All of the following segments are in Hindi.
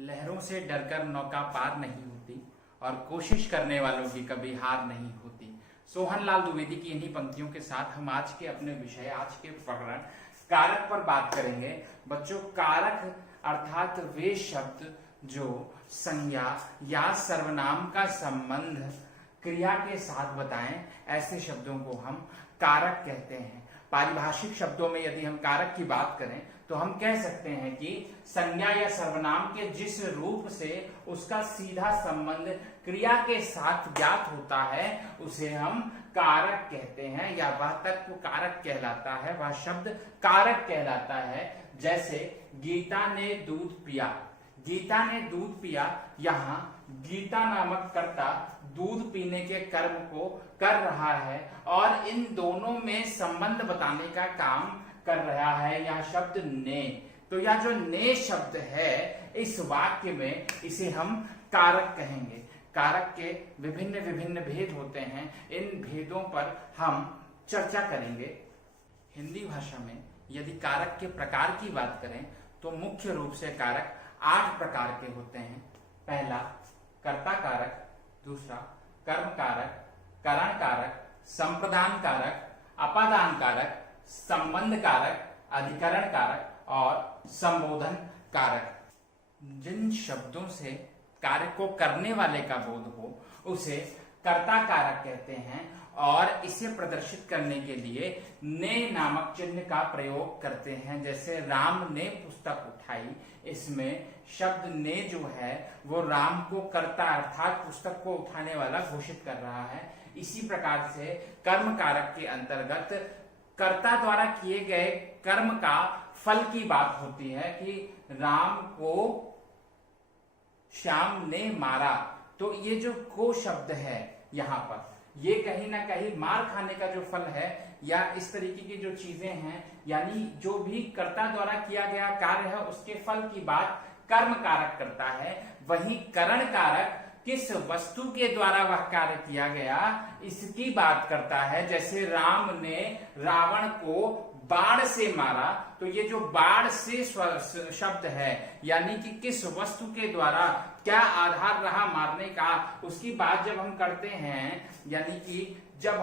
लहरों से डरकर नौका पार नहीं होती और कोशिश करने वालों की कभी हार नहीं होती। सोहनलाल द्विवेदी की इन्हीं पंक्तियों के साथ हम आज के अपने विषय, आज के प्रकरण कारक पर बात करेंगे। बच्चों, कारक अर्थात वे शब्द जो संज्ञा या सर्वनाम का संबंध क्रिया के साथ बताएं, ऐसे शब्दों को हम कारक कहते हैं। पारिभाषिक शब्दों में यदि हम कारक की बात करें तो हम कह सकते हैं कि संज्ञा या सर्वनाम के जिस रूप से उसका सीधा संबंध क्रिया के साथ ज्ञात होता है उसे हम कारक कहते हैं, या वह तत्व कारक कहलाता है, वह शब्द कारक कहलाता है। जैसे गीता ने दूध पिया, गीता ने दूध पिया, यहाँ गीता नामक कर्ता दूध पीने के कर्म को कर रहा है और इन दोनों में संबंध बताने का काम कर रहा है यह शब्द ने। तो यह जो ने शब्द है इस वाक्य में इसे हम कारक कहेंगे। कारक के विभिन्न विभिन्न भेद होते हैं, इन भेदों पर हम चर्चा करेंगे। हिंदी भाषा में यदि कारक के प्रकार की बात करें तो मुख्य रूप से कारक 8 प्रकार के होते हैं। पहला कर्ता कारक, दूसरा कर्म कारक, करण कारक, संप्रदान कारक, अपादान कारक, संबंध कारक, अधिकरण कारक और संबोधन कारक। जिन शब्दों से कार्य को करने वाले का बोध हो उसे कर्ता कारक कहते हैं और इसे प्रदर्शित करने के लिए ने नामक चिन्ह का प्रयोग करते हैं। जैसे राम ने पुस्तक उठाई, इसमें शब्द ने जो है वो राम को कर्ता अर्थात पुस्तक को उठाने वाला घोषित कर रहा है। इसी प्रकार से कर्म कारक के अंतर्गत कर्ता द्वारा किए गए कर्म का फल की बात होती है कि राम को श्याम ने मारा। तो ये जो को शब्द है यहाँ पर, ये कहीं ना कहीं मार खाने का जो फल है या इस तरीके की जो चीजें हैं, यानी जो भी कर्ता द्वारा किया गया कार्य है उसके फल की बात कर्म कारक करता है। वहीं करण कारक किस वस्तु के द्वारा वह कार्य किया गया इसकी बात करता है। जैसे राम ने रावण को बाण से मारा, तो ये जो बाण से शब्द है यानी कि किस वस्तु के द्वारा क्या आधार रहा मारने का उसकी बात जब हम करते हैं, यानी कि जब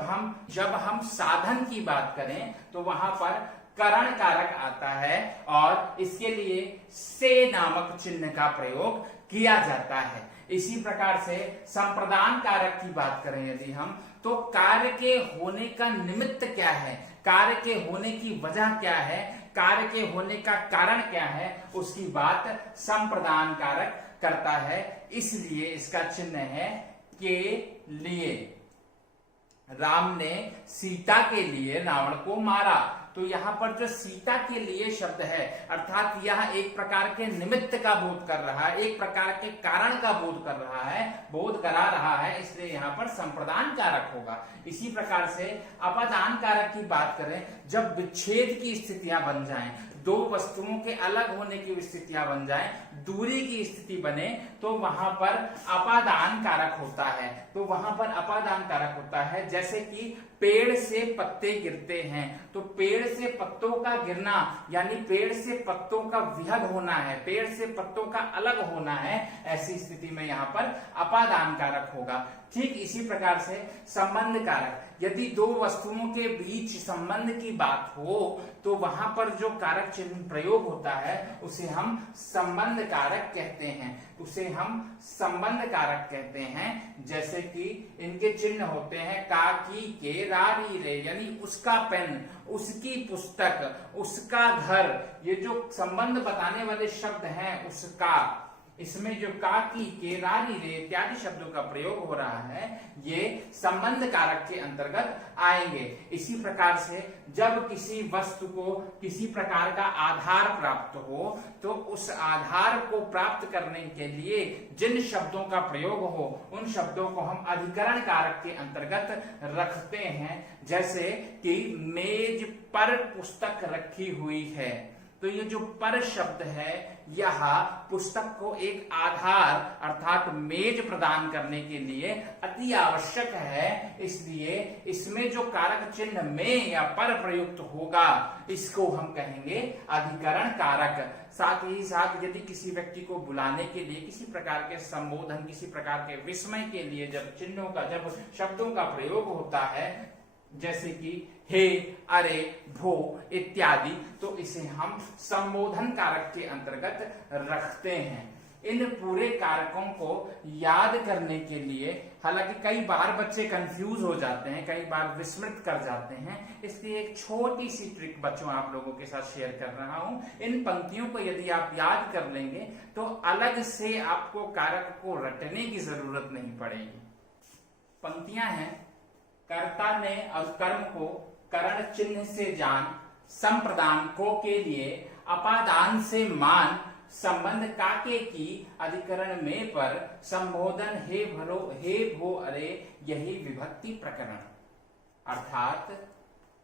हम साधन की बात करें तो वहां पर करण कारक आता है और इसके लिए से नामक चिन्ह का प्रयोग किया जाता है। इसी प्रकार से संप्रदान कारक की बात करें यदि हम, तो कार्य के होने का निमित्त क्या है, कार्य के होने की वजह क्या है, कार्य के होने का कारण क्या है, उसकी बात संप्रदान कारक करता है। इसलिए इसका चिन्ह है के लिए। राम ने सीता के लिए रावण को मारा, तो यहाँ पर जो सीता के लिए शब्द है अर्थात यह एक प्रकार के निमित्त का बोध कर रहा है, एक प्रकार के कारण का बोध कर रहा है, बोध करा रहा है, इसलिए यहाँ पर संप्रदान कारक होगा। इसी प्रकार से अपादान कारक की बात करें, जब विच्छेद की स्थितियां बन जाएं, दो वस्तुओं के अलग होने की स्थितियां बन जाएं, दूरी की स्थिति बने, तो वहां पर अपादान कारक होता है। तो वहां पर अपादान कारक होता है। जैसे कि पेड़ से पत्ते गिरते हैं, तो पेड़ से पत्तों का गिरना यानी पेड़ से पत्तों का विहग होना है, पेड़ से पत्तों का अलग होना है, ऐसी स्थिति में यहाँ पर अपादान कारक होगा। ठीक इसी प्रकार से संबंध कारक, यदि दो वस्तुओं के बीच संबंध की बात हो तो वहां पर जो कारक चिन्ह प्रयोग होता है उसे हम संबंध कारक कहते हैं, उसे हम संबंध कारक कहते हैं। जैसे कि इनके चिन्ह होते हैं का, की, के, रा, री, रे, यानी उसका पेन, उसकी पुस्तक, उसका घर। ये जो संबंध बताने वाले शब्द हैं उसका, इसमें जो का, की, के, रा, री, रे इत्यादि शब्दों का प्रयोग हो रहा है, ये संबंध कारक के अंतर्गत आएंगे। इसी प्रकार से जब किसी वस्तु को किसी प्रकार का आधार प्राप्त हो तो उस आधार को प्राप्त करने के लिए जिन शब्दों का प्रयोग हो उन शब्दों को हम अधिकरण कारक के अंतर्गत रखते हैं। जैसे कि मेज पर पुस्तक रखी हुई है, तो ये जो पर शब्द है यह पुस्तक को एक आधार अर्थात मेज प्रदान करने के लिए अति आवश्यक है। इसलिए इसमें जो कारक चिन्ह में या पर प्रयुक्त होगा इसको हम कहेंगे अधिकरण कारक। साथ ही साथ यदि किसी व्यक्ति को बुलाने के लिए किसी प्रकार के संबोधन, किसी प्रकार के विस्मय के लिए जब शब्दों का प्रयोग होता है, जैसे कि हे, अरे, भो इत्यादि, तो इसे हम संबोधन कारक के अंतर्गत रखते हैं। इन पूरे कारकों को याद करने के लिए, हालांकि कई बार बच्चे कंफ्यूज हो जाते हैं, कई बार विस्मृत कर जाते हैं, इसलिए एक छोटी सी ट्रिक बच्चों आप लोगों के साथ शेयर कर रहा हूं। इन पंक्तियों को यदि आप याद कर लेंगे तो अलग से आपको कारक को रटने की जरूरत नहीं पड़ेगी। पंक्तियां हैं, कर्ता ने और कर्म को करण चिन्ह से जान, संप्रदान को के लिए अपादान से मान, संबंध काके की अधिकरण में पर, संबोधन हे भरो हे भो अरे, यही विभक्ति प्रकरण। अर्थात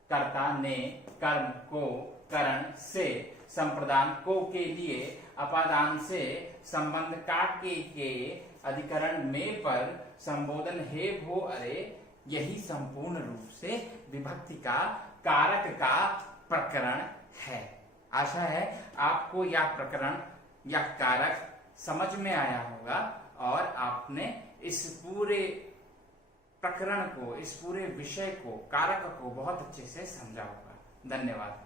कर्ता ने कर्म को करण से, संप्रदान को के लिए अपादान से, संबंध काके के अधिकरण में पर, संबोधन हे भो अरे, यही संपूर्ण रूप से विभक्ति का कारक का प्रकरण है। आशा है आपको यह प्रकरण या कारक समझ में आया होगा और आपने इस पूरे प्रकरण को, इस पूरे विषय को, कारक को बहुत अच्छे से समझा होगा। धन्यवाद।